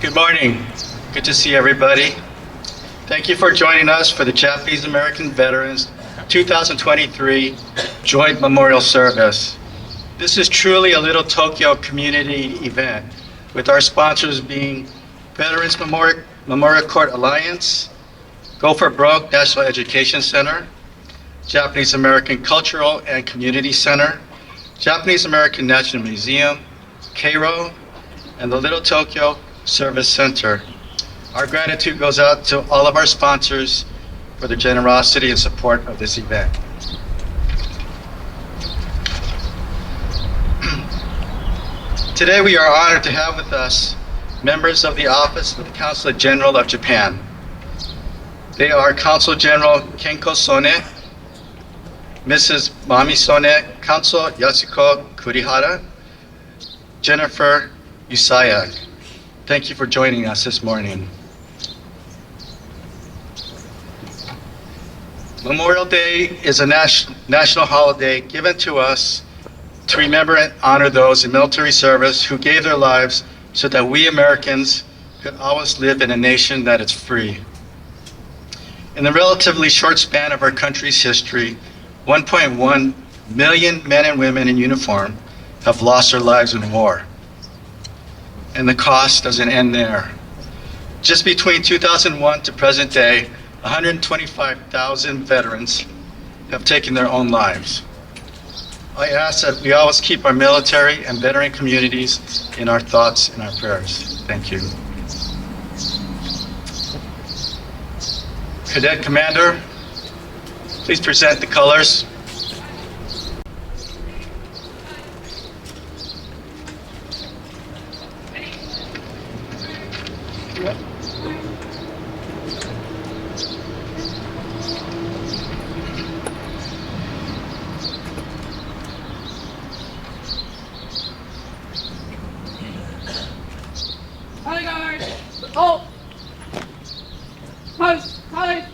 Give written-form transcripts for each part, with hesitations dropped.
Good morning. Good to see everybody. Thank you for joining us for the Japanese American Veterans 2023 Joint Memorial Service. This is truly a Little Tokyo community event, with our sponsors being Veterans Memorial Court Alliance, Go for Broke National Education Center, Japanese American Cultural and Community Center, Japanese American National Museum, Cairo, and the Little Tokyo Service Center. Our gratitude goes out to all of our sponsors for their generosity and support of this event. Today we are honored to have with us members of the Office of the Consulate General of Japan. They are Consul General Kenko Sone, Mrs. Mami Sone, Consul Yasuko Kurihara, Jennifer Usaya. Thank you for joining us this morning. Memorial Day is a national holiday given to us to remember and honor those in military service who gave their lives so that we Americans could always live in a nation that is free. In the relatively short span of our country's history, 1.1 million men and women in uniform have lost their lives in war. And the cost doesn't end there. Just between 2001 to present day, 125,000 veterans have taken their own lives. I ask that we always keep our military and veteran communities in our thoughts and our prayers. Thank you. Cadet Commander, please present the colors. Hi guys! Oh! Hi! Hi!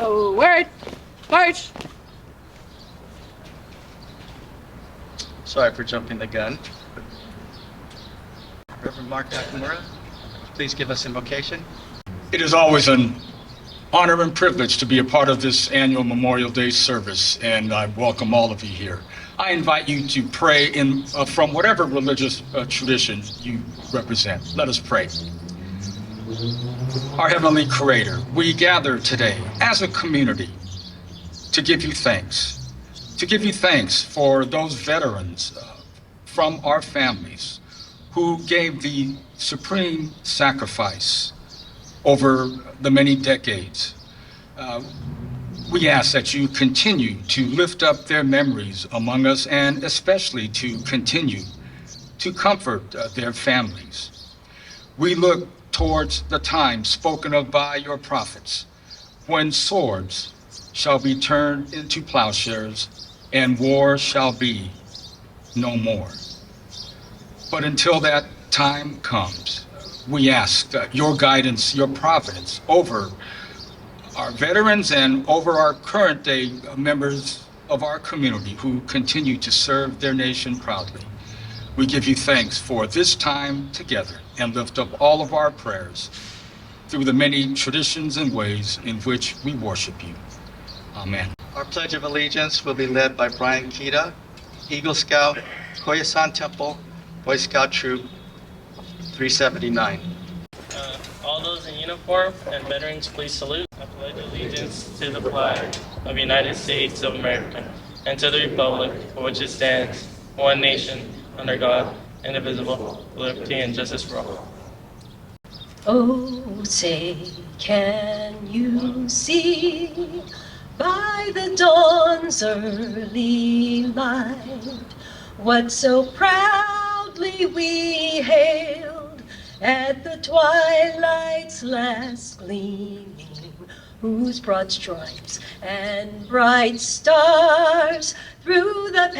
Oh, word! March! Sorry for jumping the gun. Reverend Mark Nakamura, please give us invocation. It is always an honor and privilege to be a part of this annual Memorial Day service, and I welcome all of you here. I invite you to pray from whatever religious tradition you represent. Let us pray. Our Heavenly Creator, we gather today as a community to give you thanks. To give you thanks for those veterans from our families who gave the supreme sacrifice over the many decades. We ask that you continue to lift up their memories among us, and especially to continue to comfort their families. We look towards the time spoken of by your prophets, when swords shall be turned into plowshares and war shall be no more. But until that time comes, we ask your guidance, your providence over our veterans and over our current day members of our community who continue to serve their nation proudly. We give you thanks for this time together and lift up all of our prayers through the many traditions and ways in which we worship you. Amen. Our Pledge of Allegiance will be led by Brian Kita, Eagle Scout, Koyasan Temple, Boy Scout Troop 379. All those in uniform and veterans, please salute. I pledge allegiance to the flag of the United States of America and to the republic for which it stands, one nation, under God, indivisible, with liberty and justice for all. Oh, say, can you see by the dawn's early light what so proudly we hailed at the twilight's last gleaming, whose broad stripes and bright stars through the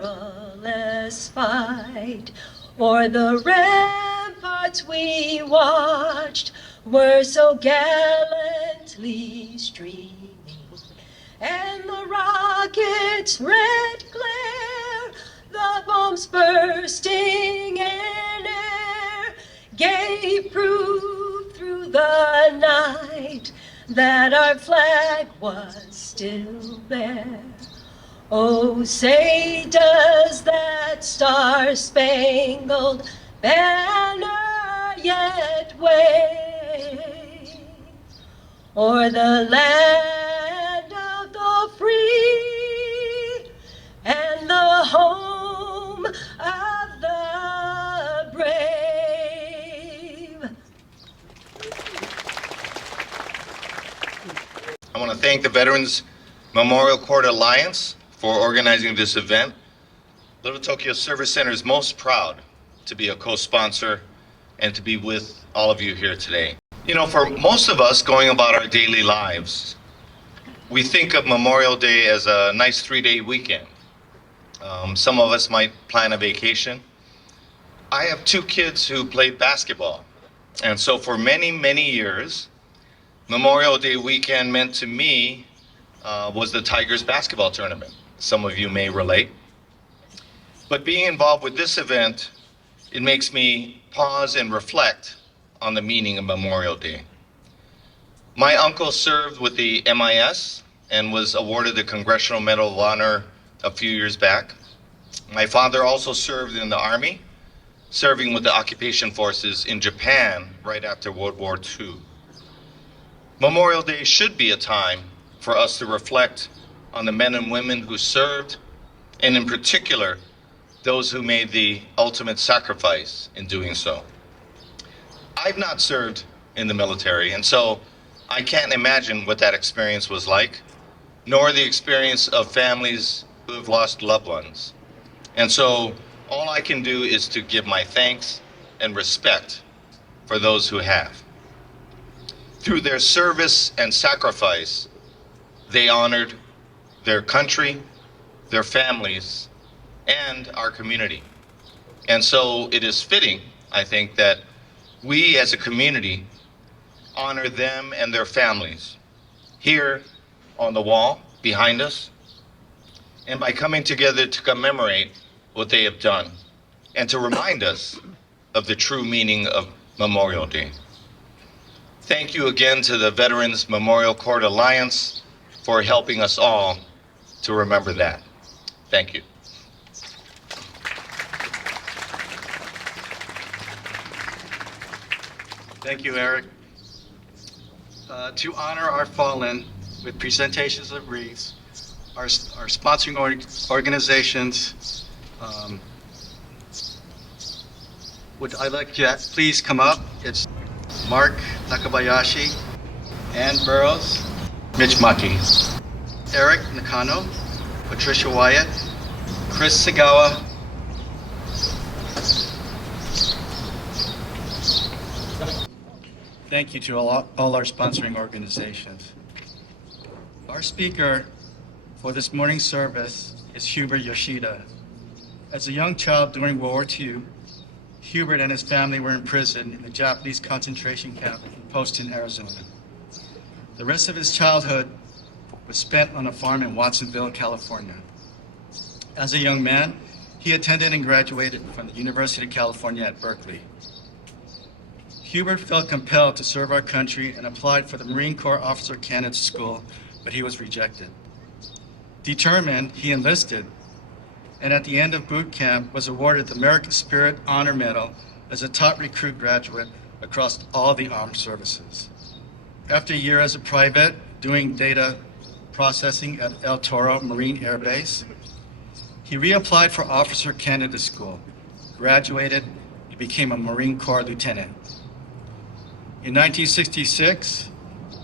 perilous fight o'er the ramparts we watched were so gallantly streaming, and the rocket's red glare, the bombs bursting in air, gave proof through the night that our flag was still there. Oh, say, does that star-spangled banner yet wave o'er the land of the free and the home of the brave? I want to thank the Veterans Memorial Court Alliance for organizing this event. Little Tokyo Service Center is most proud to be a co-sponsor and to be with all of you here today. You know, for most of us going about our daily lives, we think of Memorial Day as a nice 3-day weekend. Some of us might plan a vacation. I have 2 kids who played basketball, and so for many, many years, Memorial Day weekend meant to me was the Tigers basketball tournament. Some of you may relate. But being involved with this event, it makes me pause and reflect on the meaning of Memorial Day. My uncle served with the MIS and was awarded the Congressional Medal of Honor a few years back. My father also served in the Army, serving with the occupation forces in Japan right after World War II. Memorial Day should be a time for us to reflect on the men and women who served, and in particular, those who made the ultimate sacrifice in doing so. I've not served in the military, and so I can't imagine what that experience was like, nor the experience of families who have lost loved ones. And so all I can do is to give my thanks and respect for those who have. Through their service and sacrifice, they honored their country, their families, and our community. And so it is fitting, I think, that we as a community honor them and their families here on the wall behind us, and by coming together to commemorate what they have done and to remind us of the true meaning of Memorial Day. Thank you again to the Veterans Memorial Court Alliance for helping us all to remember that. Thank you. Thank you, Eric. To honor our fallen with presentations of wreaths, our sponsoring organizations, would I like you to please come up? It's Mark Nakabayashi, Ann Burrows, Mitch Maki, Eric Nakano, Patricia Wyatt, Chris Segawa, thank you to all our sponsoring organizations. Our speaker for this morning's service is Hubert Yoshida. As a young child during World War II, Hubert and his family were imprisoned in the Japanese concentration camp in Poston, Arizona. The rest of his childhood was spent on a farm in Watsonville, California. As a young man, he attended and graduated from the University of California at Berkeley. Hubert felt compelled to serve our country and applied for the Marine Corps Officer Candidate School, but he was rejected. Determined, he enlisted, and at the end of boot camp was awarded the American Spirit Honor Medal as a top recruit graduate across all the armed services. After a year as a private doing data processing at El Toro Marine Air Base, he reapplied for Officer Candidate School, graduated, and became a Marine Corps lieutenant. In 1966,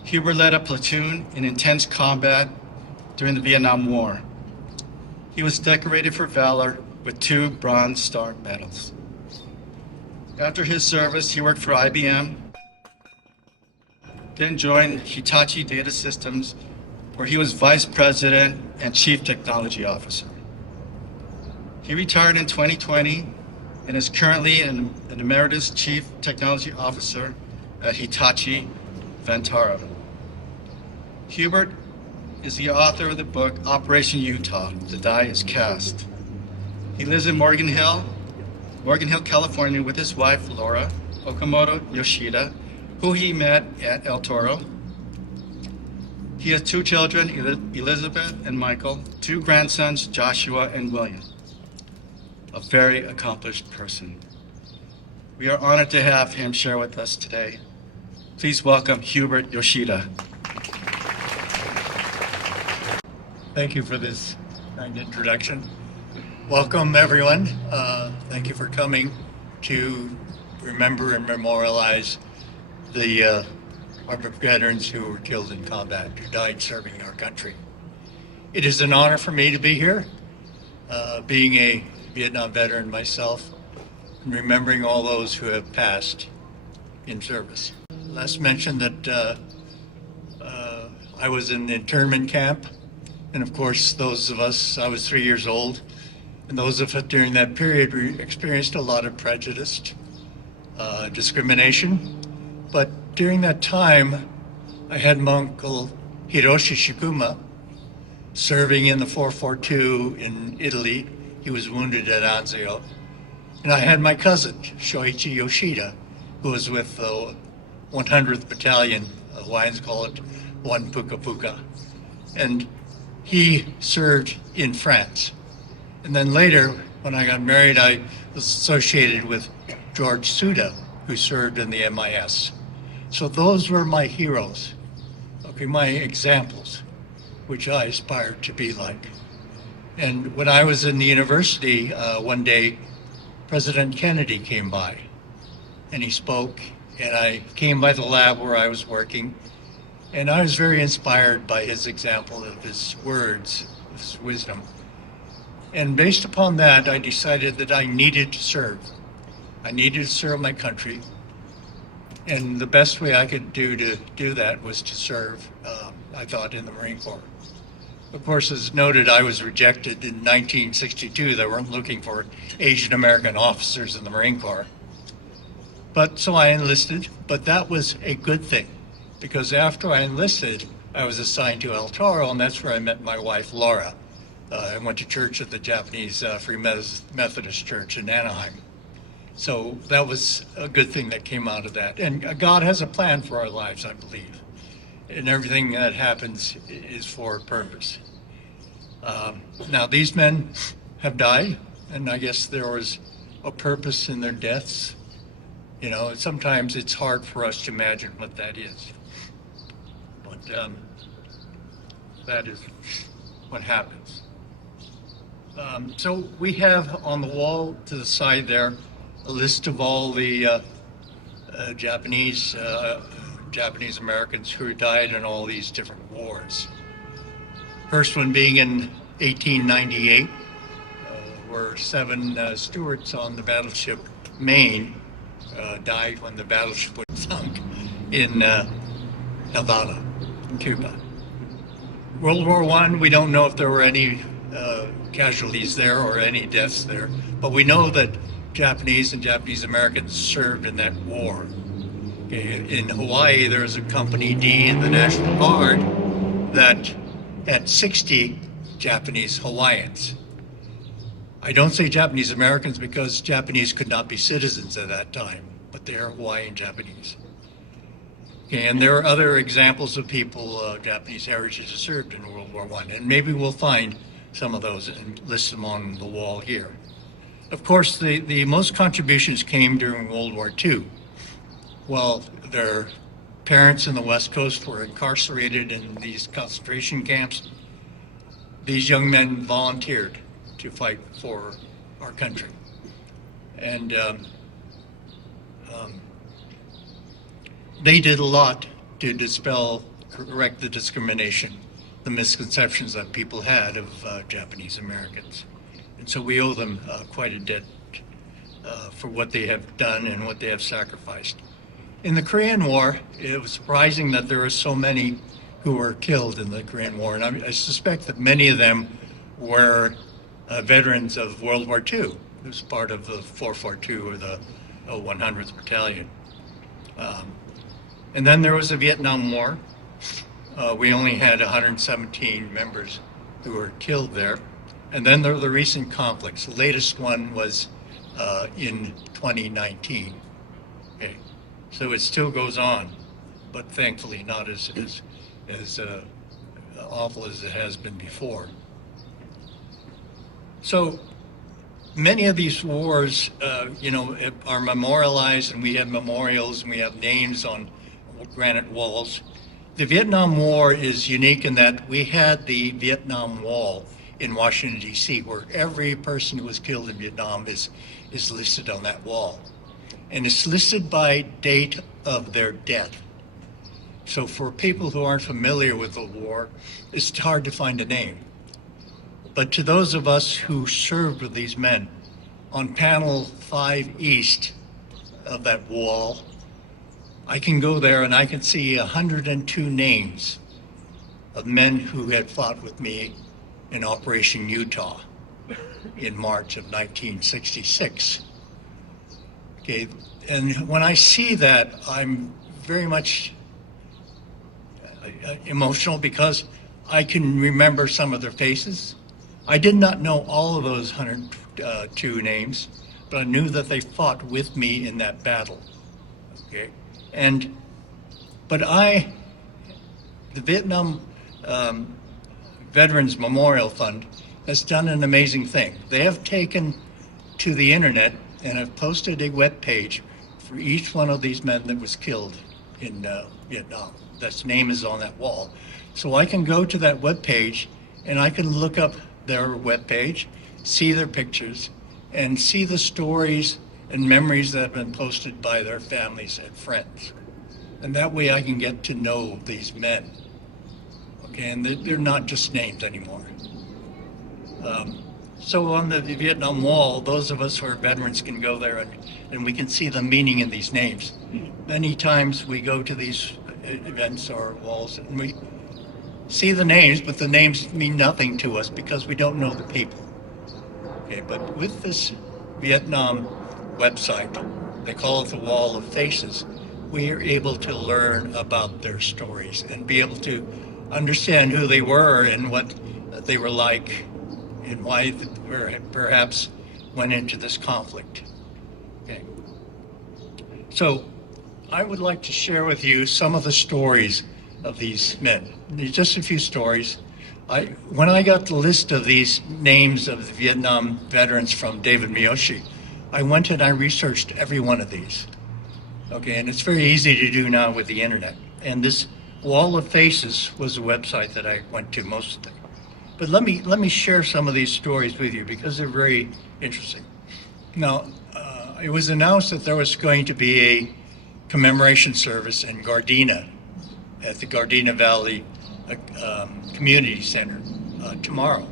Huber led a platoon in intense combat during the Vietnam War. He was decorated for valor with 2 Bronze Star medals. After his service, he worked for IBM, then joined Hitachi Data Systems, where he was vice president and chief technology officer. He retired in 2020 and is currently an emeritus chief technology officer at Hitachi Vantara. Hubert is the author of the book Operation Utah, The Die is Cast. He lives in Morgan Hill, California with his wife, Laura Okamoto Yoshida, who he met at El Toro. He has 2 children, Elizabeth and Michael, 2 grandsons, Joshua and William. A very accomplished person. We are honored to have him share with us today. Please welcome Hubert Yoshida. Thank you for this kind introduction. Welcome, everyone. Thank you for coming to remember and memorialize the our veterans who were killed in combat, who died serving our country. It is an honor for me to be here, being a Vietnam veteran myself, and remembering all those who have passed in service. Last mentioned that I was in the internment camp, and of course, those of us, I was 3 years old, and those of us during that period, we experienced a lot of prejudice, discrimination. But during that time, I had my uncle Hiroshi Shikuma serving in the 442 in Italy. He was wounded at Anzio. And I had my cousin, Shoichi Yoshida, who was with the 100th Battalion, Hawaiians call it 1 Puka Puka. And he served in France. And then later, when I got married, I was associated with George Suda, who served in the MIS. So those were my heroes, okay, my examples, which I aspired to be like. And when I was in the university, one day, President Kennedy came by and he spoke, and I came by the lab where I was working, and I was very inspired by his example of his words, his wisdom. And based upon that, I decided that I needed to serve. I needed to serve my country. And the best way I could do that was to serve, I thought, in the Marine Corps. Of course, as noted, I was rejected in 1962. They weren't looking for Asian American officers in the Marine Corps. But so I enlisted, but that was a good thing, because after I enlisted, I was assigned to El Toro, and that's where I met my wife, Laura. I went to church at the Japanese Free Methodist Church in Anaheim. So that was a good thing that came out of that. And God has a plan for our lives, I believe. And everything that happens is for a purpose. Now, these men have died, and I guess there was a purpose in their deaths. You know, sometimes it's hard for us to imagine what that is. But that is what happens. So we have on the wall to the side there a list of all the Japanese Americans who died in all these different wars. First one being in 1898, where 7 stewards on the battleship Maine died when the battleship was sunk in Havana, in Cuba. World War I, we don't know if there were any casualties there or any deaths there, but we know that Japanese and Japanese Americans served in that war. Okay, in Hawaii, there was a Company D in the National Guard that had 60 Japanese Hawaiians. I don't say Japanese Americans because Japanese could not be citizens at that time, but they are Hawaiian Japanese. Okay, and there are other examples of people, Japanese heritage that served in World War I, and maybe we'll find some of those and list them on the wall here. Of course, the most contributions came during World War II. While their parents in the West Coast were incarcerated in these concentration camps, these young men volunteered to fight for our country. And they did a lot to correct the discrimination, the misconceptions that people had of Japanese Americans. And so we owe them quite a debt for what they have done and what they have sacrificed. In the Korean War, it was surprising that there were so many who were killed in the Korean War, and I suspect that many of them were veterans of World War II. It was part of the 442 or the 100th Battalion. And then there was the Vietnam War. We only had 117 members who were killed there. And then there were the recent conflicts. The latest one was in 2019. Okay. So it still goes on, but thankfully not as awful as it has been before. So many of these wars, are memorialized, and we have memorials and we have names on granite walls. The Vietnam War is unique in that we had the Vietnam Wall in Washington, D.C., where every person who was killed in Vietnam is listed on that wall. And it's listed by date of their death. So for people who aren't familiar with the war, it's hard to find a name. But to those of us who served with these men, on panel 5 east of that wall, I can go there and I can see 102 names of men who had fought with me in Operation Utah in March of 1966. Okay, and when I see that, I'm very much emotional because I can remember some of their faces. I did not know all of those 102 names, but I knew that they fought with me in that battle. Okay, but the Vietnam Veterans Memorial Fund has done an amazing thing. They have taken to the internet and have posted a web page for each one of these men that was killed in Vietnam. That name is on that wall. So I can go to that web page and I can look up their web page, see their pictures, and see the stories and memories that have been posted by their families and friends. And that way I can get to know these men. Okay, and they're not just names anymore. So on the Vietnam Wall, those of us who are veterans can go there and we can see the meaning in these names. Many times we go to these events or walls and we see the names, but the names mean nothing to us because we don't know the people. Okay, but with this Vietnam website, they call it the Wall of Faces, we are able to learn about their stories and be able to understand who they were and what they were like and why they perhaps went into this conflict. Okay. So I would like to share with you some of the stories of these men. Just a few stories. When I got the list of these names of the Vietnam veterans from David Miyoshi, I went and I researched every one of these. Okay, and it's very easy to do now with the internet. And this Wall of Faces was a website that I went to most of them. But let me share some of these stories with you because they're very interesting. Now, it was announced that there was going to be a commemoration service in Gardena at the Gardena Valley Community Center tomorrow.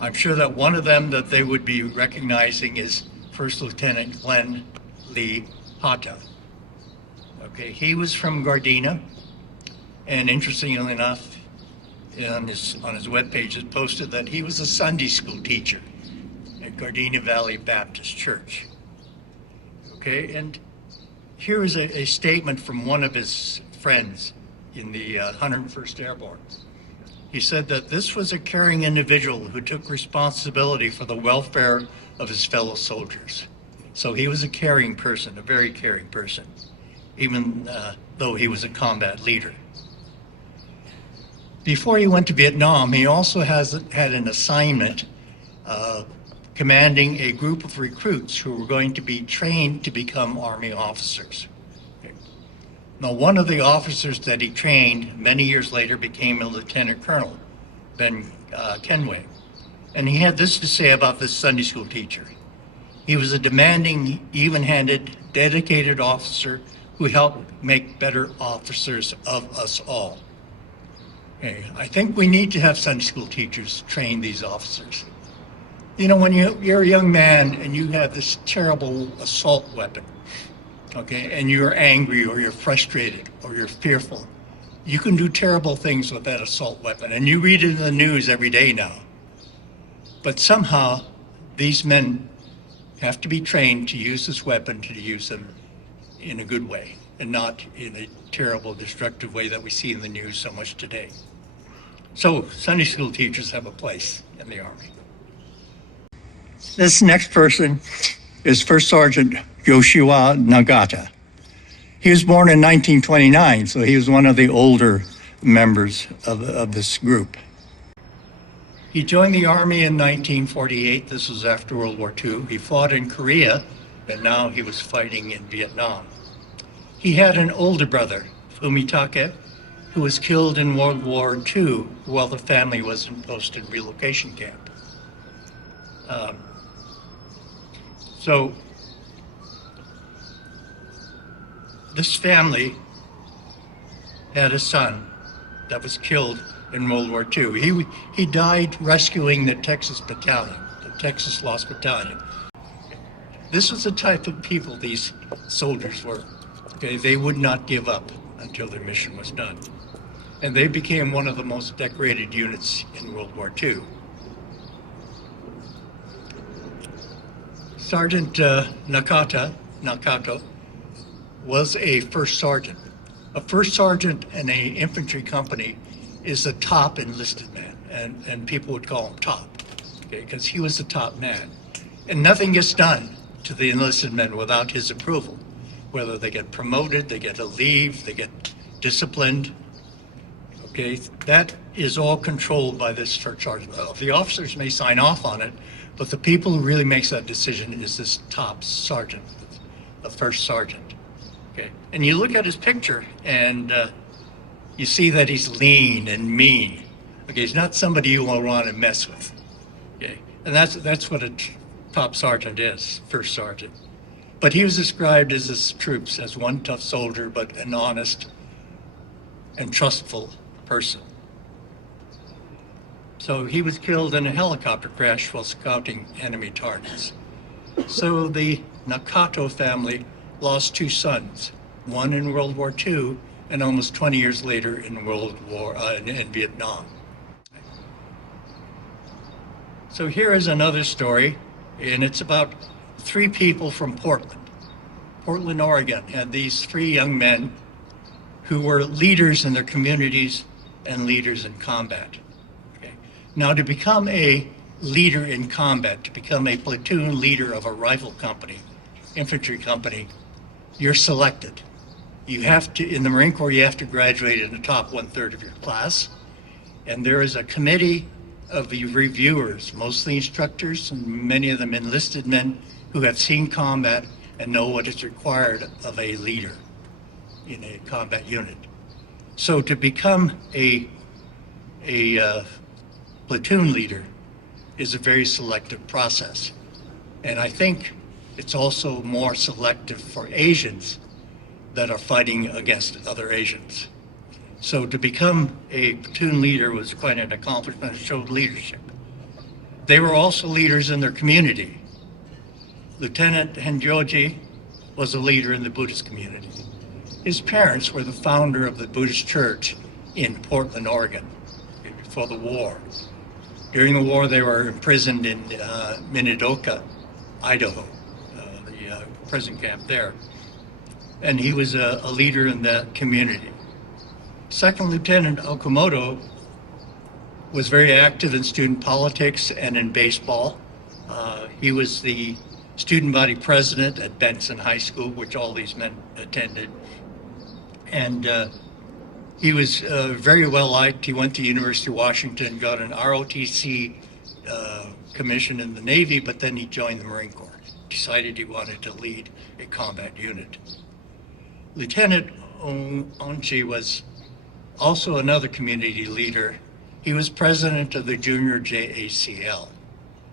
I'm sure that one of them that they would be recognizing is First Lieutenant Glenn Lee Hata. Okay, he was from Gardena, and interestingly enough, on his webpage, it posted that he was a Sunday school teacher at Gardena Valley Baptist Church. Okay, and here is a statement from one of his friends in the 101st Airborne. He said that this was a caring individual who took responsibility for the welfare of his fellow soldiers. So he was a caring person, a very caring person, even though he was a combat leader. Before he went to Vietnam, he also had an assignment commanding a group of recruits who were going to be trained to become Army officers. Now, one of the officers that he trained many years later became a lieutenant colonel, Ben Kenway. And he had this to say about this Sunday school teacher. He was a demanding, even-handed, dedicated officer who helped make better officers of us all. Okay, I think we need to have Sunday school teachers train these officers. You know, when you're a young man and you have this terrible assault weapon, okay, and you're angry or you're frustrated or you're fearful, you can do terrible things with that assault weapon. And you read it in the news every day now. But somehow these men have to be trained to use this weapon, to use them in a good way and not in a terrible, destructive way that we see in the news so much today. So Sunday school teachers have a place in the Army. This next person is First Sergeant Yoshua Nagata. He was born in 1929, so he was one of the older members of this group. He joined the Army in 1948. This was after World War II. He fought in Korea, and now he was fighting in Vietnam. He had an older brother, Fumitake, who was killed in World War II while the family was in posted relocation camp. So this family had a son that was killed in World War II. He died rescuing the Texas Battalion, the Texas Lost Battalion. This was the type of people these soldiers were. Okay, they would not give up until their mission was done. And they became one of the most decorated units in World War II. Sergeant Nakato was a first sergeant. A first sergeant in an infantry company is the top enlisted man, and people would call him top, okay, because he was the top man. And nothing gets done to the enlisted men without his approval. Whether they get promoted, they get a leave, they get disciplined, okay, that is all controlled by this first sergeant. The officers may sign off on it, but the people who really makes that decision is this top sergeant, the first sergeant. Okay, and you look at his picture, and you see that he's lean and mean. Okay, he's not somebody you will want to mess with. Okay, and that's what a top sergeant is, first sergeant. But he was described as his troops as one tough soldier, but an honest and trustful person. So he was killed in a helicopter crash while scouting enemy targets. So the Nakato family lost two sons, one in World War II and almost 20 years later in in Vietnam. So here is another story, and it's about three people from Portland, Oregon, and these three young men who were leaders in their communities and leaders in combat. Okay. Now, to become a leader in combat, to become a platoon leader of a rifle company, infantry company, you're selected. You have to, in the Marine Corps, you have to graduate in the top 1/3 of your class. And there is a committee of reviewers, mostly instructors, and many of them enlisted men who have seen combat and know what is required of a leader in a combat unit. So to become a platoon leader is a very selective process. And I think it's also more selective for Asians that are fighting against other Asians. So to become a platoon leader was quite an accomplishment. It showed leadership. They were also leaders in their community. Lieutenant Henjoji was a leader in the Buddhist community. His parents were the founder of the Buddhist church in Portland, Oregon, before the war. During the war, they were imprisoned in Minidoka, Idaho, the prison camp there. And he was a leader in that community. Second Lieutenant Okamoto was very active in student politics and in baseball. He was the student body president at Benson High School, which all these men attended. And he was very well liked. He went to University of Washington, got an ROTC commissioned in the Navy, but then he joined the Marine Corps. Decided he wanted to lead a combat unit. Lieutenant Onchi was also another community leader. He was president of the Junior JACL,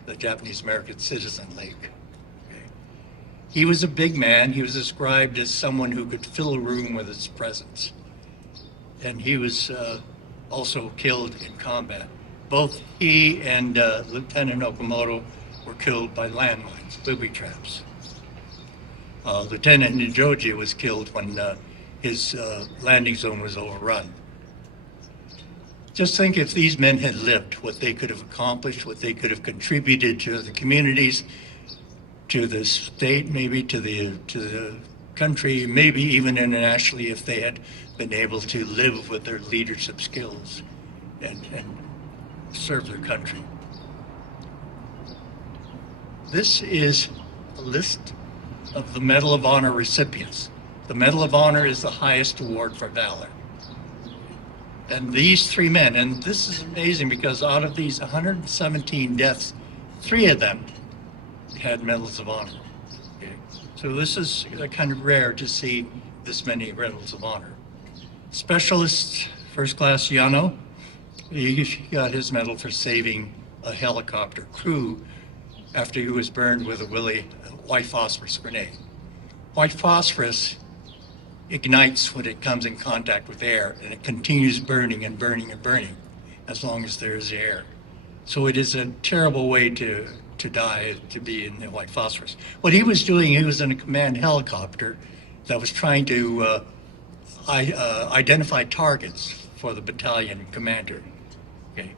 the Japanese American Citizen League. He was a big man. He was described as someone who could fill a room with his presence. And he was also killed in combat. Both he and Lieutenant Okamoto were killed by landmines, booby traps. Lieutenant Nijoji was killed when his landing zone was overrun. Just think if these men had lived, what they could have accomplished, what they could have contributed to the communities, to the state, maybe to the country, maybe even internationally, if they had been able to live with their leadership skills and serve their country. This is a list of the Medal of Honor recipients. The Medal of Honor is the highest award for valor. And these three men, and this is amazing because out of these 117 deaths, 3 of them had Medals of Honor. Okay. So this is kind of rare to see this many Medals of Honor. Specialist First Class Yano, he got his medal for saving a helicopter crew after he was burned with a white phosphorus grenade. White phosphorus ignites when it comes in contact with air, and it continues burning and burning and burning as long as there is air. So it is a terrible way to die, to be in the white phosphorus. What he was doing, he was in a command helicopter that was trying to identify targets for the battalion commander. Okay.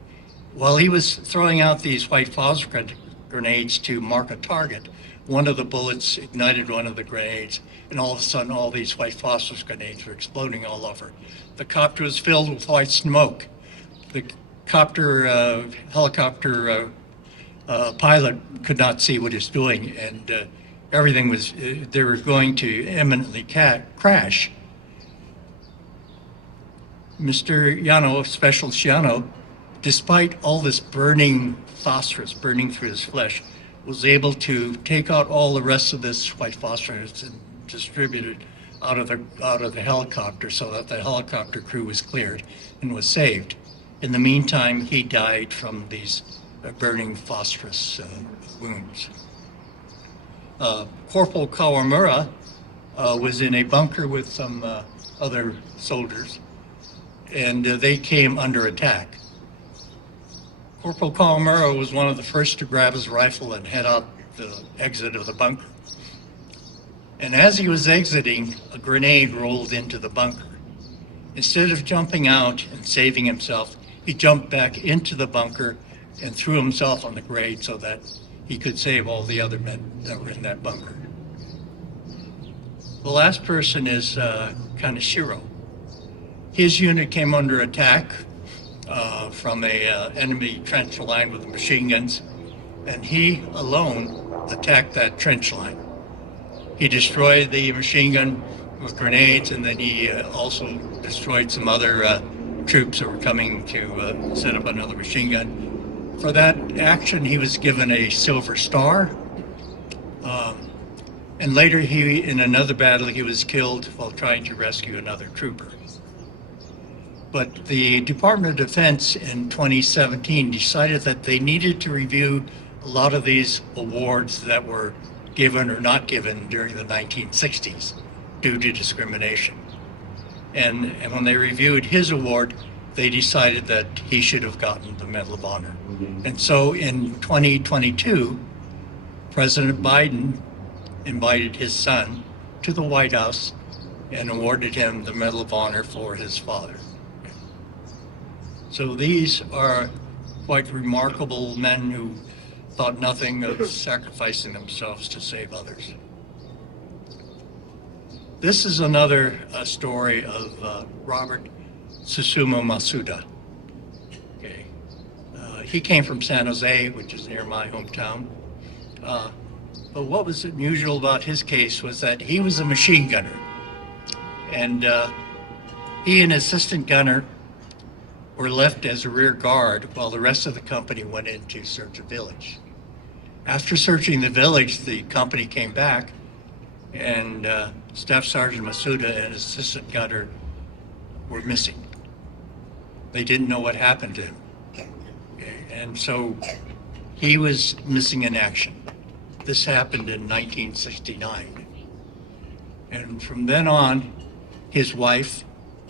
While he was throwing out these white phosphorus grenades to mark a target, one of the bullets ignited one of the grenades, and all of a sudden all these white phosphorus grenades were exploding all over. The copter was filled with white smoke. The helicopter pilot could not see what he was doing, and everything was, they were going to imminently crash. Mr. Yano, Specialist Yano, despite all this burning phosphorus burning through his flesh, was able to take out all the rest of this white phosphorus and distribute it out of the helicopter so that the helicopter crew was cleared and was saved. In the meantime, he died from these burning phosphorus wounds. Corporal Kawamura was in a bunker with some other soldiers, and they came under attack. Corporal Kawamura was one of the first to grab his rifle and head out the exit of the bunker. And as he was exiting, a grenade rolled into the bunker. Instead of jumping out and saving himself, he jumped back into the bunker and threw himself on the grade so that he could save all the other men that were in that bunker. The last person is Kaneshiro. His unit came under attack from a enemy trench line with machine guns, and he alone attacked that trench line. He destroyed the machine gun with grenades, and then he also destroyed some other troops that were coming to set up another machine gun. For that action, he was given a Silver Star, and later in another battle, he was killed while trying to rescue another trooper. But the Department of Defense in 2017 decided that they needed to review a lot of these awards that were given or not given during the 1960s due to discrimination. And when they reviewed his award, they decided that he should have gotten the Medal of Honor. And so in 2022, President Biden invited his son to the White House and awarded him the Medal of Honor for his father. So these are quite remarkable men who thought nothing of sacrificing themselves to save others. This is another story of Robert Susumu Masuda. Okay. He came from San Jose, which is near my hometown. But what was unusual about his case was that he was a machine gunner. And he and his assistant gunner were left as a rear guard while the rest of the company went in to search a village. After searching the village, the company came back, and Staff Sergeant Masuda and Assistant Gunner were missing. They didn't know what happened to him. Okay, and so he was missing in action. This happened in 1969. And from then on, his wife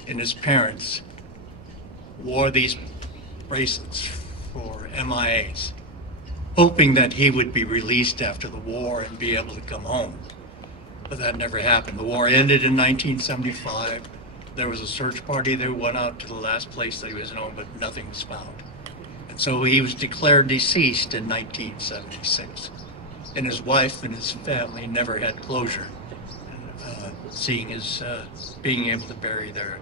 and his parents wore these bracelets for MIAs, hoping that he would be released after the war and be able to come home. But that never happened. The war ended in 1975. There was a search party that went out to the last place that he was known, but nothing was found. And so he was declared deceased in 1976. And his wife and his family never had closure, being able to bury their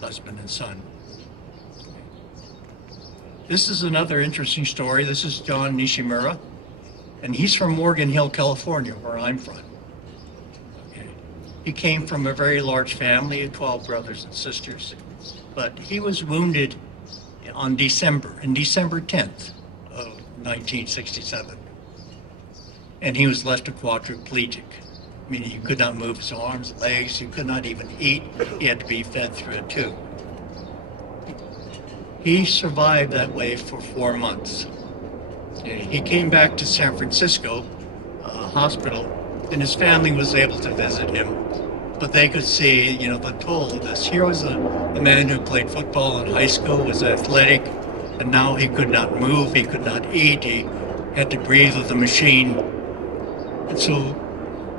husband and son. This is another interesting story. This is John Nishimura, and he's from Morgan Hill, California, where I'm from. Okay. He came from a very large family of 12 brothers and sisters, but he was wounded on December 10th of 1967. And he was left a quadriplegic, meaning he could not move his arms, legs, he could not even eat. He had to be fed through a tube. He survived that way for 4 months. He came back to San Francisco hospital, and his family was able to visit him. But they could see, the toll of this. Here was a man who played football in high school, was athletic, and now he could not move, he could not eat, he had to breathe with a machine. And so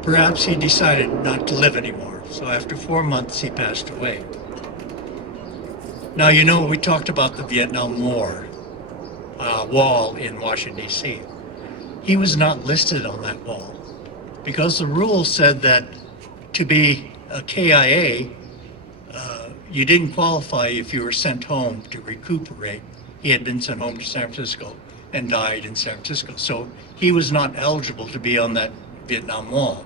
perhaps he decided not to live anymore. So after 4 months, he passed away. Now, we talked about the Vietnam War wall in Washington, D.C. He was not listed on that wall because the rule said that to be a KIA, you didn't qualify if you were sent home to recuperate. He had been sent home to San Francisco and died in San Francisco. So he was not eligible to be on that Vietnam Wall.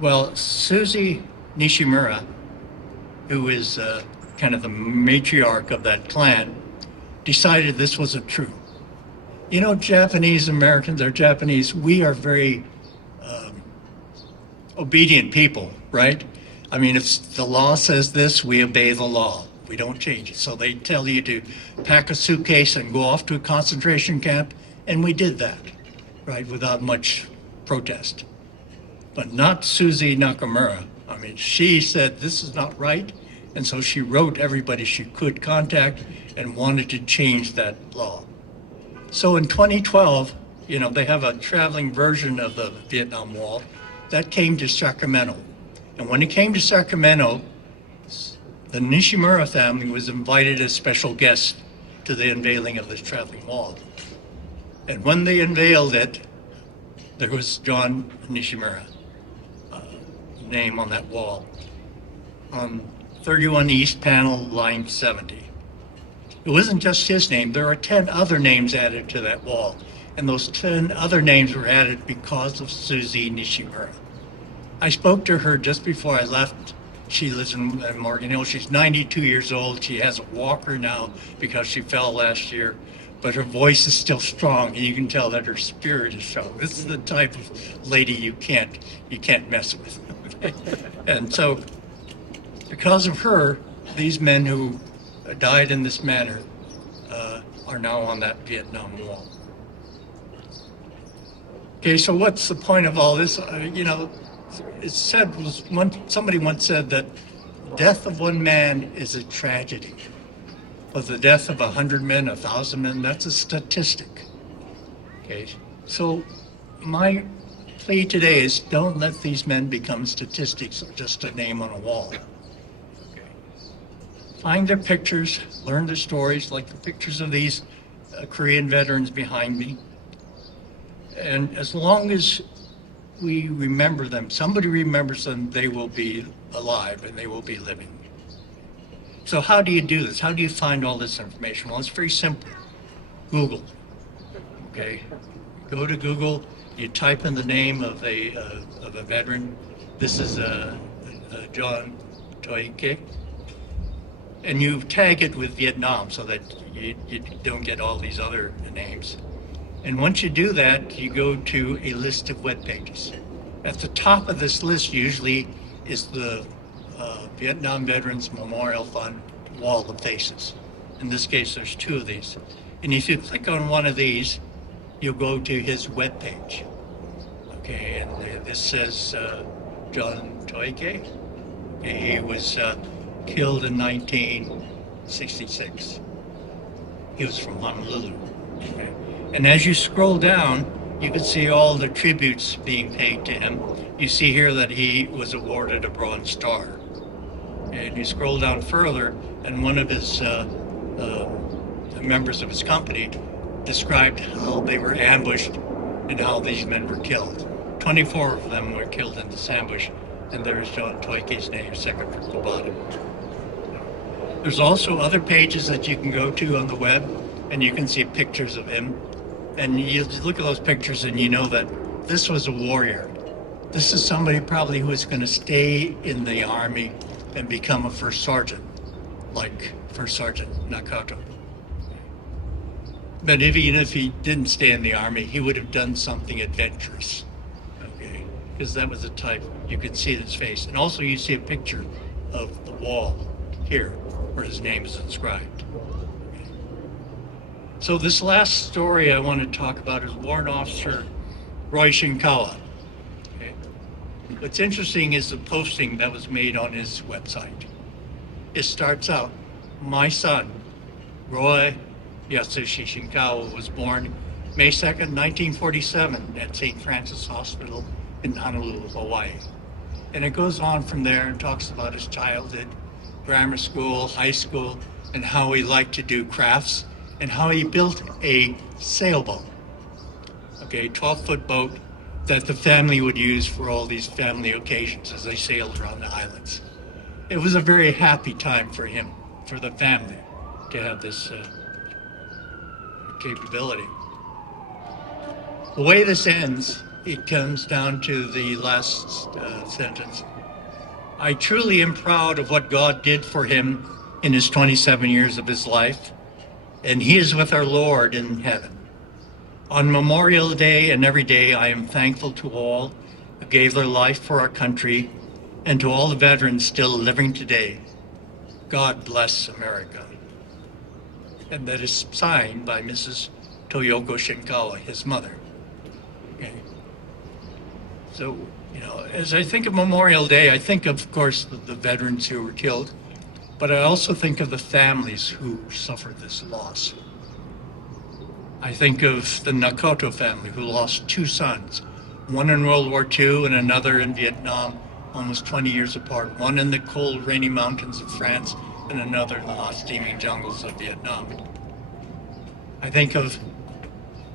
Well, Susie Nishimura, who is kind of the matriarch of that clan, decided this wasn't true. Japanese Americans or Japanese, we are very obedient people, right? I mean, if the law says this, we obey the law. We don't change it. So they tell you to pack a suitcase and go off to a concentration camp, and we did that, right, without much protest. But not Susie Nakamura. I mean, she said this is not right, and so she wrote everybody she could contact and wanted to change that law. So in 2012, they have a traveling version of the Vietnam Wall that came to Sacramento. And when it came to Sacramento, the Nishimura family was invited as special guests to the unveiling of this traveling wall. And when they unveiled it, there was John Nishimura name on that wall on 31 East Panel, line 70. It wasn't just his name. There are 10 other names added to that wall. And those 10 other names were added because of Susie Nishimura. I spoke to her just before I left. She lives in Morgan Hill. She's 92 years old. She has a walker now because she fell last year. But her voice is still strong, and you can tell that her spirit is strong. This is the type of lady you can't mess with. And so, because of her, these men who died in this manner are now on that Vietnam Wall. Okay, so what's the point of all this? Somebody once said that death of one man is a tragedy, but the death of 100 men, 1,000 men, that's a statistic. Okay, so my plea today is don't let these men become statistics or just a name on a wall. Find their pictures, learn their stories, like the pictures of these Korean veterans behind me. And as long as we remember them, somebody remembers them, they will be alive and they will be living. So how do you do this? How do you find all this information? Well, it's very simple. Google. Okay, go to Google. You type in the name of a veteran. This is John Toike. And you tag it with Vietnam so that you don't get all these other names. And once you do that, you go to a list of web pages. At the top of this list usually is the Vietnam Veterans Memorial Fund Wall of Faces. In this case, there's 2 of these. And if you click on one of these, you'll go to his web page. Okay, and this says John Toike. He was killed in 1966. He was from Honolulu. Okay. And as you scroll down, you can see all the tributes being paid to him. You see here that he was awarded a Bronze Star. And you scroll down further, and one of his the members of his company described how they were ambushed and how these men were killed. 24 of them were killed in this ambush, and there's John Toike's name, second from the bottom. There's also other pages that you can go to on the web, and you can see pictures of him. And you look at those pictures and you know that this was a warrior. This is somebody probably who was going to stay in the army and become a first sergeant, like First Sergeant Nakato. But even if he didn't stay in the army, he would have done something adventurous, okay? Because that was the type, you could see his face. And also you see a picture of the wall here where his name is inscribed. So this last story I want to talk about is Warrant Officer Roy Shinkawa. Okay. What's interesting is the posting that was made on his website. It starts out, my son, Roy Yasushi Shinkawa, was born May 2nd, 1947 at St. Francis Hospital in Honolulu, Hawaii. And it goes on from there and talks about his childhood, grammar school, high school, and how he liked to do crafts, and how he built a sailboat, okay, 12-foot boat that the family would use for all these family occasions as they sailed around the islands. It was a very happy time for him, for the family, to have this capability. The way this ends, it comes down to the last sentence. I truly am proud of what God did for him in his 27 years of his life, and he is with our Lord in heaven. On Memorial Day and every day, I am thankful to all who gave their life for our country and to all the veterans still living today. God bless America. And that is signed by Mrs. Toyoko Shinkawa, his mother. Okay. So, you know, as I think of Memorial Day, I think of course, the veterans who were killed, but I also think of the families who suffered this loss. I think of the Nakato family who lost 2 sons, one in World War II and another in Vietnam, almost 20 years apart, one in the cold, rainy mountains of France and another in the hot, steaming jungles of Vietnam. I think of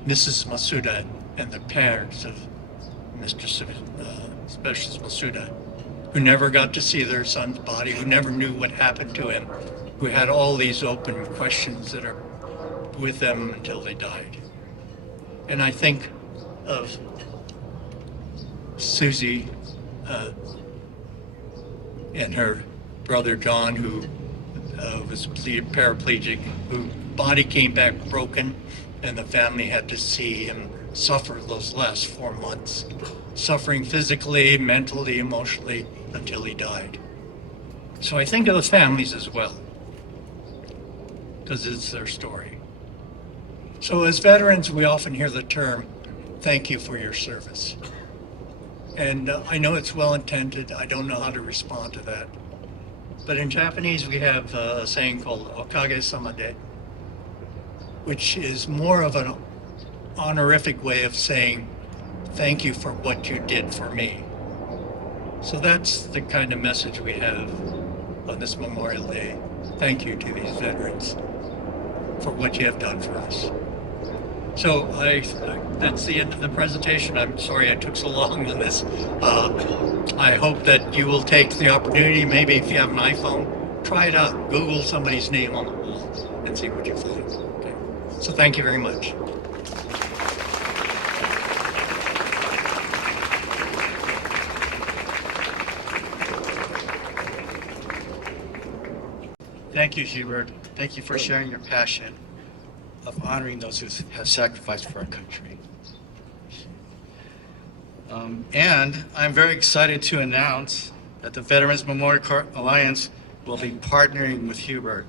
Mrs. Masuda and the parents of Mr. Specialist Masuda, who never got to see their son's body, who never knew what happened to him, who had all these open questions that are with them until they died. And I think of Susie and her brother John, who was paraplegic, whose body came back broken, and the family had to see him suffer those last 4 months, suffering physically, mentally, emotionally, until he died. So I think of the families as well, because it's their story. So as veterans, we often hear the term, thank you for your service. And I know it's well-intended. I don't know how to respond to that. But in Japanese, we have a saying called okage-sama de, which is more of an honorific way of saying, thank you for what you did for me. So that's the kind of message we have on this Memorial Day. Thank you to these veterans for what you have done for us. So that's the end of the presentation. I'm sorry I took so long on this. I hope that you will take the opportunity, maybe if you have an iPhone, try it out. Google somebody's name on the wall and see what you find. Okay. So thank you very much. Thank you, Hubert. Thank you for sharing your passion. of honoring those who have sacrificed for our country. And I'm very excited to announce that the Veterans Memorial Court Alliance will be partnering with Hubert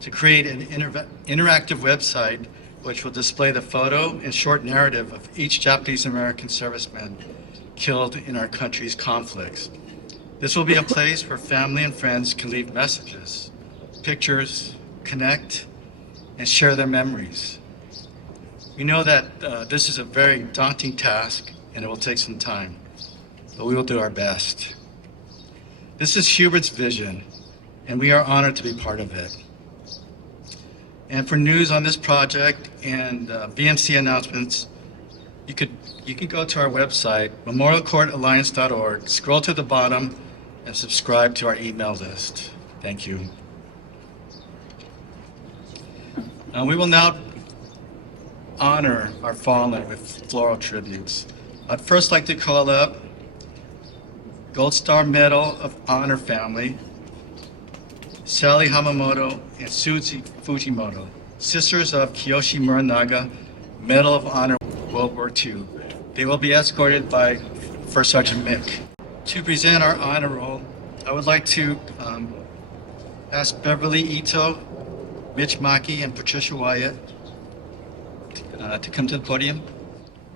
to create an interactive website which will display the photo and short narrative of each Japanese American serviceman killed in our country's conflicts. This will be a place where family and friends can leave messages, pictures, connect, and share their memories. We know that this is a very daunting task and it will take some time, but we will do our best. This is Hubert's vision, and we are honored to be part of it. And for news on this project and VMCA announcements, you can go to our website, memorialcourtalliance.org, scroll to the bottom, and subscribe to our email list. Thank you. We will now honor our fallen with floral tributes. I'd first like to call up Gold Star Medal of Honor family, Sally Hamamoto and Suzy Fujimoto, sisters of Kiyoshi Muranaga, Medal of Honor World War II. They will be escorted by First Sergeant Mick. To present our honor roll, I would like to ask Beverly Ito, Mitch Maki, and Patricia Wyatt to come to the podium.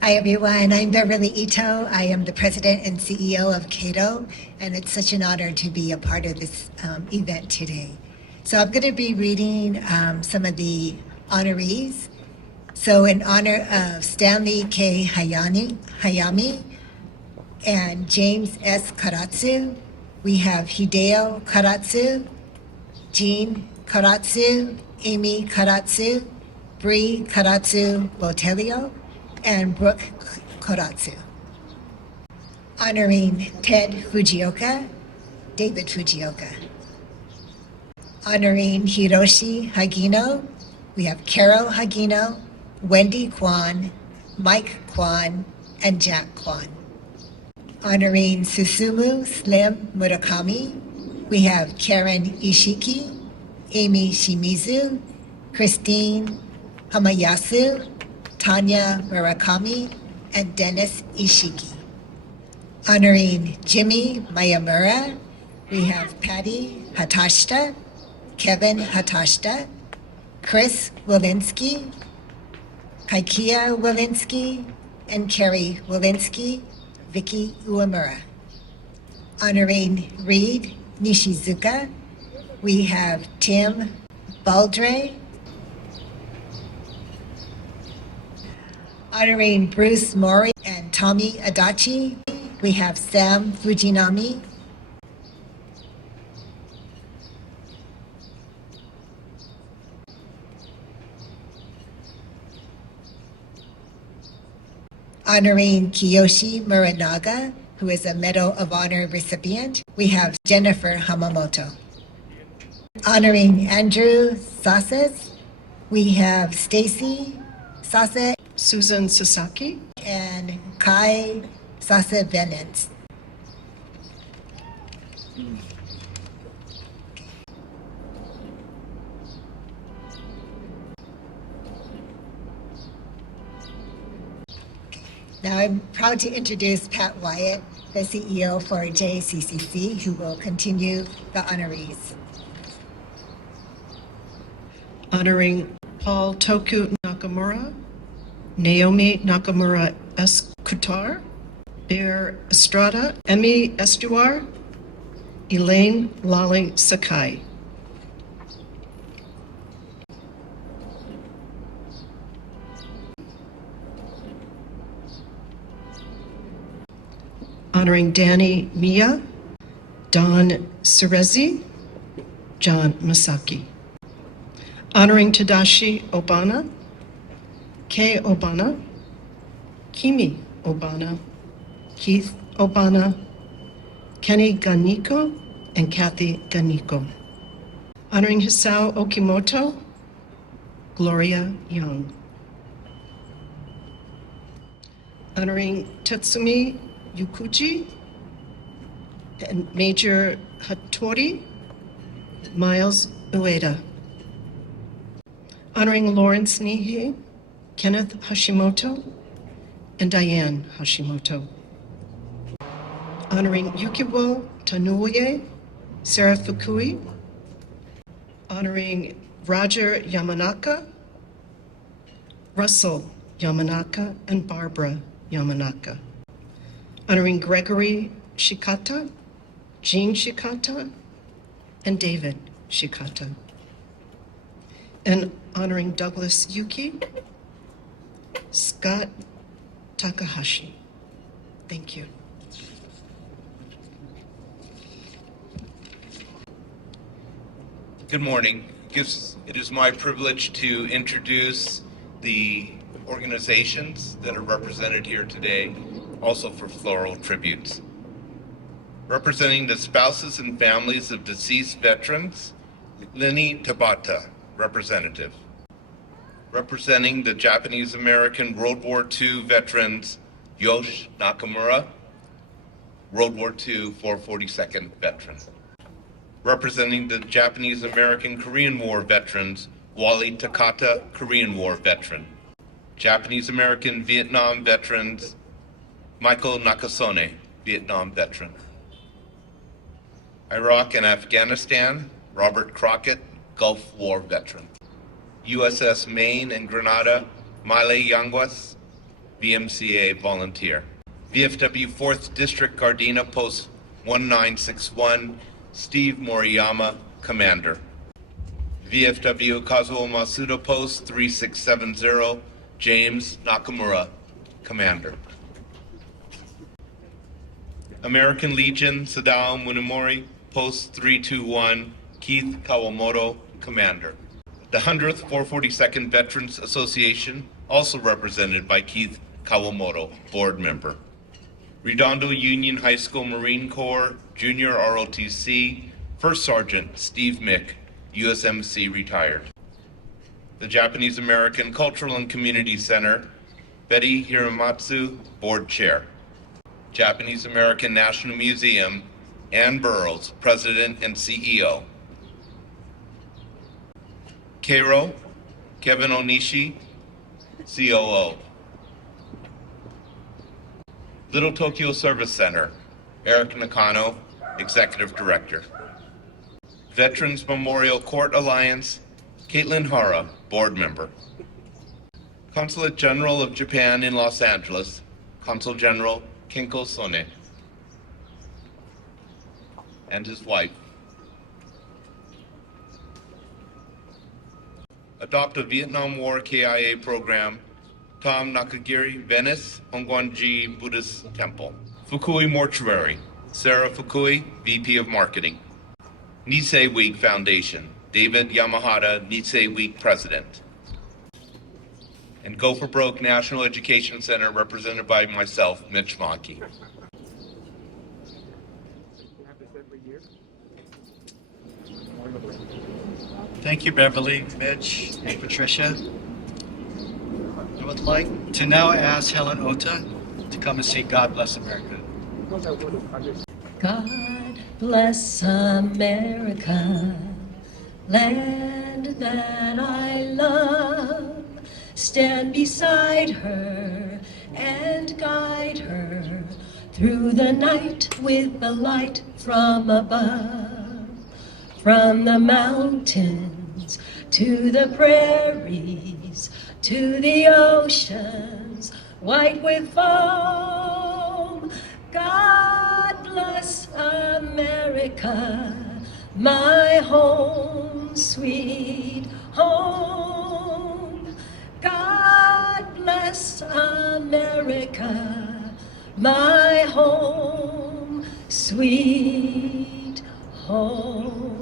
Hi everyone, I'm Beverly Ito. I am the president and CEO of Cato, and it's such an honor to be a part of this event today. So I'm going to be reading some of the honorees. So in honor of Stanley K. Hayami and James S. Karatsu, we have Hideo Karatsu, Jean Karatsu, Amy Karatsu, Bree Karatsu Botelio, and Brooke Koratsu. Honoring Ted Fujioka, David Fujioka. Honoring Hiroshi Hagino, we have Carol Hagino, Wendy Kwan, Mike Kwan, and Jack Kwan. Honoring Susumu Slim Murakami, we have Karen Ishiki, Amy Shimizu, Christine Hamayasu, Tanya Murakami, and Dennis Ishiki. Honoring Jimmy Mayamura, we have Patty Hatashta, Kevin Hatashta, Chris Walensky, Kaikia Walensky, and Carrie Walensky, Vicky Uemura. Honoring Reed Nishizuka, we have Tim Baldre. Honoring Bruce Mori and Tommy Adachi, we have Sam Fujinami. Honoring Kiyoshi Muranaga, who is a Medal of Honor recipient, we have Jennifer Hamamoto. Honoring Andrew Sasses, we have Stacy Sase, Susan Sasaki, and Kai Sase Venens. Now I'm proud to introduce Pat Wyatt, the CEO for JCCC, who will continue the honorees. honoring Paul Toku Nakamura, Naomi Nakamura Escutar, Bear Estrada, Emmy Estuar, Elaine Lally Sakai. Honoring Danny Mia, Don Cerezi, John Masaki. Honoring Tadashi Obana, Kei Obana, Kimi Obana, Keith Obana, Kenny Ganiko, and Kathy Ganiko. Honoring Hisao Okimoto, Gloria Young. Honoring Tetsumi Yukuchi and Major Hattori, Miles Ueda. Honoring Lawrence Nihei, Kenneth Hashimoto, and Diane Hashimoto. Honoring Yukiwo Tanuye, Sarah Fukui. Honoring Roger Yamanaka, Russell Yamanaka, and Barbara Yamanaka. Honoring Gregory Shikata, Jean Shikata, and David Shikata. And honoring Douglas Yuki, Scott Takahashi. Thank you. Good morning. It is my privilege to introduce the organizations that are represented here today, also for floral tributes. Representing the spouses and families of deceased veterans, Lenny Tabata, representative. Representing the Japanese American World War II veterans, Yosh Nakamura, World War II 442nd veteran. Representing the Japanese American Korean War veterans, Wally Takata, Korean War veteran. Japanese American Vietnam veterans, Michael Nakasone, Vietnam veteran. Iraq and Afghanistan, Robert Crockett, Gulf War veteran. USS Maine and Grenada, Miley Yanguas, VMCA volunteer. VFW 4th District Gardena, Post 1961, Steve Moriyama, commander. VFW Kazuo Masuda, Post 3670, James Nakamura, commander. American Legion, Sadao Munimori, Post 321, Keith Kawamoto, commander. The 100th 442nd Veterans Association, also represented by Keith Kawamoto, board member. Redondo Union High School Marine Corps, Junior ROTC, First Sergeant Steve Mick, USMC retired. The Japanese American Cultural and Community Center, Betty Hiramatsu, board chair. Japanese American National Museum, Ann Burroughs, president and CEO. Cairo, Kevin Onishi, COO. Little Tokyo Service Center, Eric Nakano, Executive Director. Veterans Memorial Court Alliance, Caitlin Hara, Board Member. Consulate General of Japan in Los Angeles, Consul General Kenko Sone, and his wife. Adopt a Vietnam War KIA program, Tom Nakagiri, Venice, Hongwanji Buddhist Temple. Fukui Mortuary, Sarah Fukui, VP of Marketing. Nisei Week Foundation, David Yamahata, Nisei Week President. And Go for Broke National Education Center, represented by myself, Mitch Maki. Thank you, Beverly, Mitch, and Patricia. I would like to now ask Helen Ota to come and sing God Bless America. God bless America, land that I love. Stand beside her and guide her through the night with the light from above. From the mountains to the prairies to the oceans white with foam. God bless America, my home, sweet home. God bless America, my home, sweet home.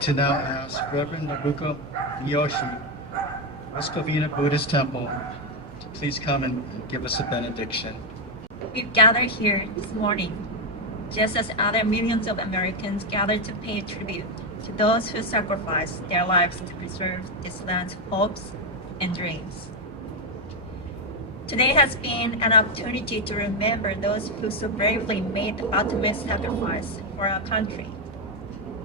to now ask Reverend Nabuko Miyoshi, West Covina Buddhist Temple, to please come and give us a benediction. We've gathered here this morning, just as other millions of Americans gathered to pay tribute to those who sacrificed their lives to preserve this land's hopes and dreams. Today has been an opportunity to remember those who so bravely made the ultimate sacrifice for our country,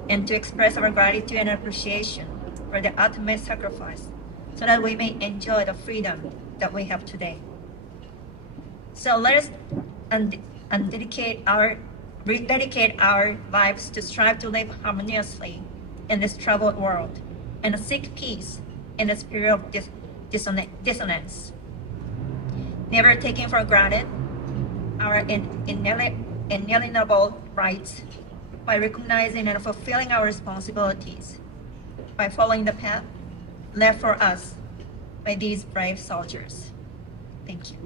and to express our gratitude and appreciation for the ultimate sacrifice so that we may enjoy the freedom that we have today. So let us rededicate our lives to strive to live harmoniously in this troubled world and seek peace in this period of dissonance. Never taking for granted our inalienable rights, by recognizing and fulfilling our responsibilities, by following the path left for us by these brave soldiers. Thank you.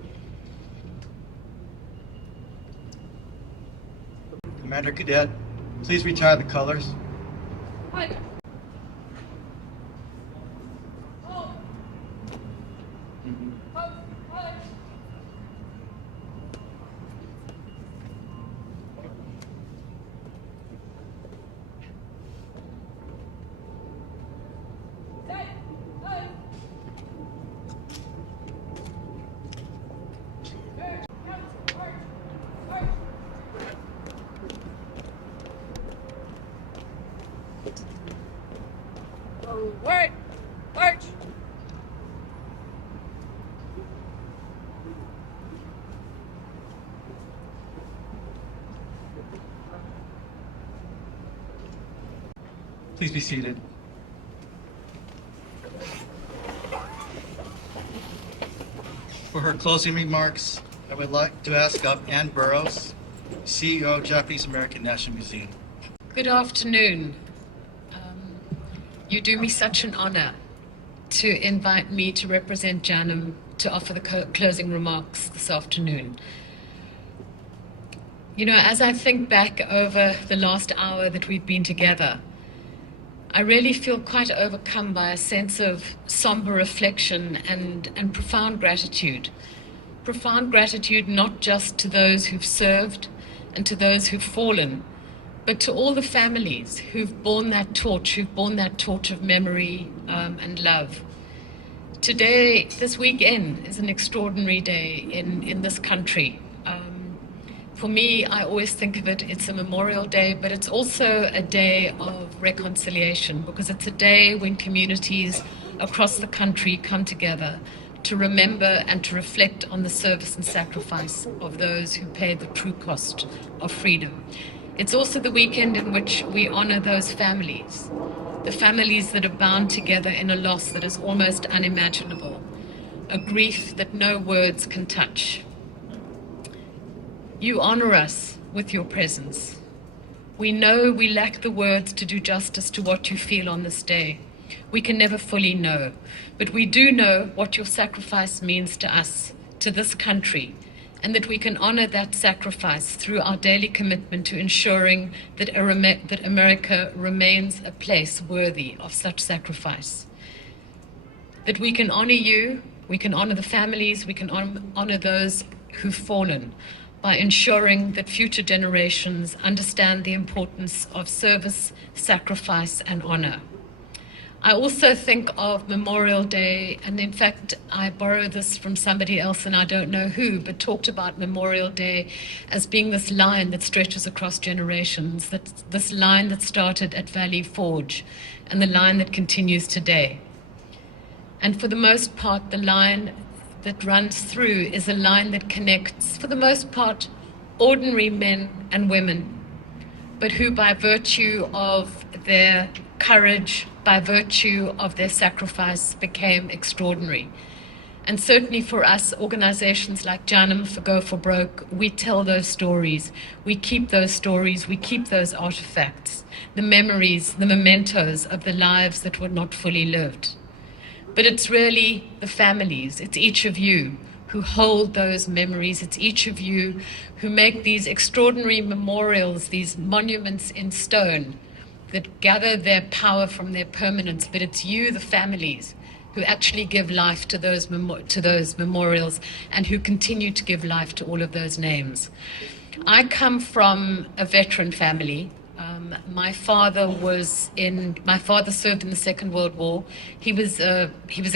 Commander Cadet, please retire the colors. Hi. Oh. Hi. Hi. Hey. Hey. Word! March! Please be seated. For her closing remarks, I would like to ask up Ann Burroughs, CEO of Japanese American National Museum. Good afternoon. You do me such an honor to invite me to represent JANM to offer the closing remarks this afternoon. You know, as I think back over the last hour that we've been together, I really feel quite overcome by a sense of somber reflection and profound gratitude. Profound gratitude not just to those who've served and to those who've fallen, but to all the families who've borne that torch of memory and love. Today, this weekend, is an extraordinary day in this country. For me, I always think of it's a Memorial Day, but it's also a day of reconciliation, because it's a day when communities across the country come together to remember and to reflect on the service and sacrifice of those who paid the true cost of freedom. It's also the weekend in which we honor those families, the families that are bound together in a loss that is almost unimaginable, a grief that no words can touch. You honor us with your presence. We know we lack the words to do justice to what you feel on this day. We can never fully know, but we do know what your sacrifice means to us, to this country, and that we can honor that sacrifice through our daily commitment to ensuring that America remains a place worthy of such sacrifice. That we can honor you, we can honor the families, we can honor those who've fallen by ensuring that future generations understand the importance of service, sacrifice, and honor. I also think of Memorial Day, and in fact, I borrowed this from somebody else, and I don't know who, but talked about Memorial Day as being this line that stretches across generations, this line that started at Valley Forge, and the line that continues today. And for the most part, the line that runs through is a line that connects, for the most part, ordinary men and women, but who by virtue of their courage, by virtue of their sacrifice, became extraordinary. And certainly for us, organizations like JANM, for Go for Broke, we tell those stories. We keep those stories, we keep those artifacts, the memories, the mementos of the lives that were not fully lived. But it's really the families, it's each of you who hold those memories. It's each of you who make these extraordinary memorials, these monuments in stone, that gather their power from their permanence, but it's you, the families, who actually give life to those memorials and who continue to give life to all of those names. I come from a veteran family. My father served in the Second World War. He was a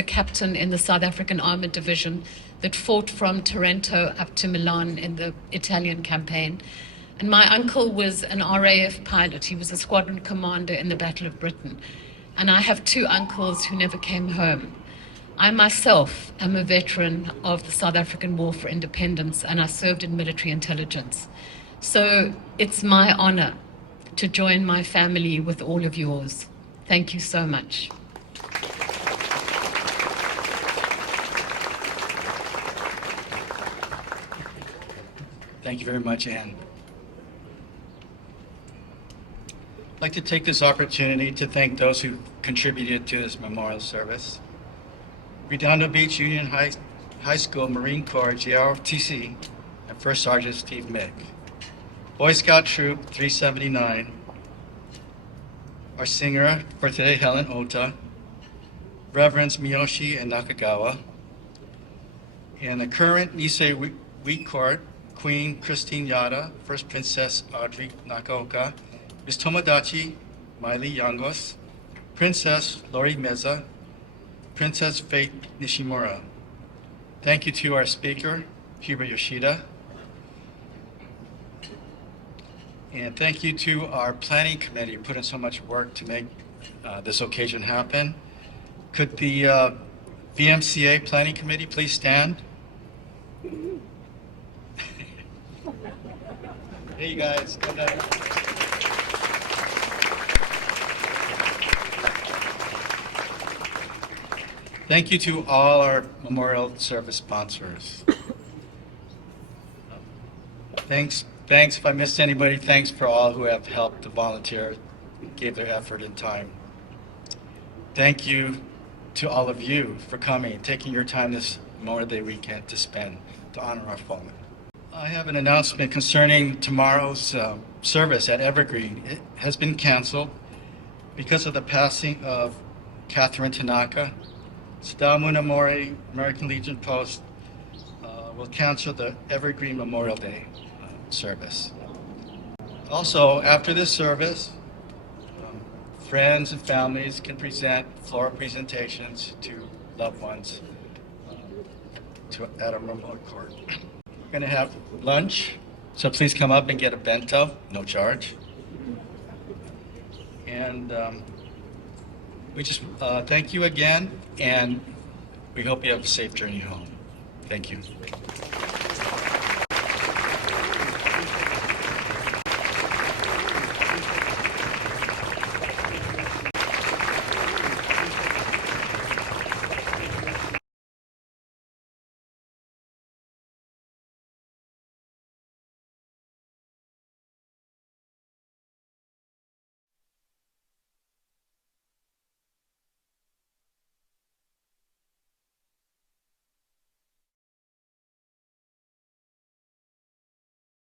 captain in the South African Armored Division that fought from Taranto up to Milan in the Italian campaign. And my uncle was an RAF pilot. He was a squadron commander in the Battle of Britain. And I have two uncles who never came home. I myself am a veteran of the South African War for Independence, and I served in military intelligence. So it's my honor to join my family with all of yours. Thank you so much. Thank you very much, Anne. I'd like to take this opportunity to thank those who contributed to this memorial service. Redondo Beach Union High School Marine Corps JROTC and First Sergeant Steve Mick. Boy Scout Troop 379, our singer for today, Helen Ota, Reverends Miyoshi and Nakagawa, and the current Nisei Wheat Court, Queen Christine Yada, First Princess Audrey Nakaoka, Ms. Tomodachi Miley Yangos, Princess Lori Meza, Princess Faith Nishimura. Thank you to our speaker, Hubert Yoshida. And thank you to our planning committee who put in so much work to make this occasion happen. Could the VMCA planning committee please stand? Hey, you guys. Good night. Thank you to all our memorial service sponsors. Thanks if I missed anybody. Thanks for all who have helped to volunteer, gave their effort and time. Thank you to all of you for coming, taking your time this Memorial Day weekend to spend to honor our fallen. I have an announcement concerning tomorrow's service at Evergreen. It has been canceled because of the passing of Catherine Tanaka. Sadao Munamori, American Legion Post, will cancel the Evergreen Memorial Day service. Also, after this service, friends and families can present floral presentations to loved ones at a remote court. We're going to have lunch, so please come up and get a bento, no charge. And we just thank you again, and we hope you have a safe journey home. Thank you.